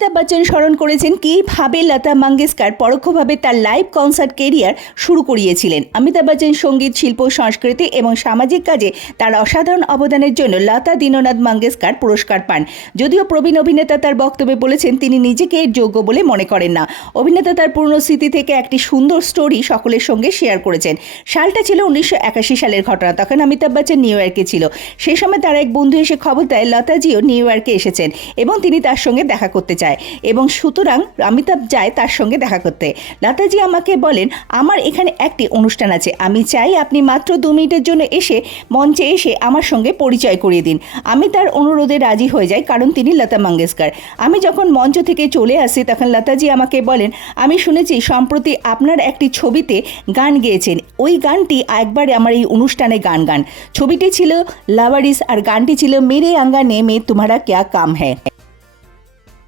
অমিতাভ বচ্চন স্মরণ করেছেন কীভাবে লতা মঙ্গেশকর পরোক্ষভাবে তার লাইভ কনসার্ট কেরিয়ার শুরু করিয়েছিলেন। অমিতাভ বচ্চন সঙ্গীত, শিল্প, সংস্কৃতি এবং সামাজিক কাজে তার অসাধারণ অবদানের জন্য লতা দীননাথ মঙ্গেশকর পুরস্কার পান। যদিও প্রবীণ অভিনেতা তার বক্তব্যে বলেছেন তিনি নিজেকে এর যোগ্য বলে মনে করেন না। অভিনেতা তার পুরনো স্মৃতি থেকে একটি সুন্দর স্টোরি সকলের সঙ্গে শেয়ার করেছেন। সালটা ছিল 1981 সালের ঘটনা। তখন অমিতাভ বচ্চন নিউ ইয়র্কে ছিল। সেই সময় তার এক বন্ধু এসে খবর দেয় লতাজিও নিউ ইয়র্কে এসেছেন এবং তিনি তার সঙ্গে দেখা করতে চায় এবং সুতরাং অমিতাভ যায় তার সঙ্গে দেখা করতে। লতাজি আমাকে বলেন, আমার এখানে একটি অনুষ্ঠান আছে, আমি চাই আপনি মাত্র 2 মিনিটের জন্য এসে মঞ্চে এসে আমার সঙ্গে পরিচয় করিয়ে দিন। আমি তার অনুরোধে রাজি হয়ে যাই, কারণ তিনি লতা মঙ্গেশকর। আমি যখন মঞ্চ থেকে চলে আসি তখন লতাজি আমাকে বলেন, আমি শুনেছি সম্প্রতি আপনার একটি ছবিতে গান গেয়েছেন, ওই গানটি একবার আমার এই অনুষ্ঠানে গান। ছবিটি ছিল লাভারিস আর গানটি ছিল মেরে আঙ্গানে মে তোমারা ক্যা কাম হ্যায়।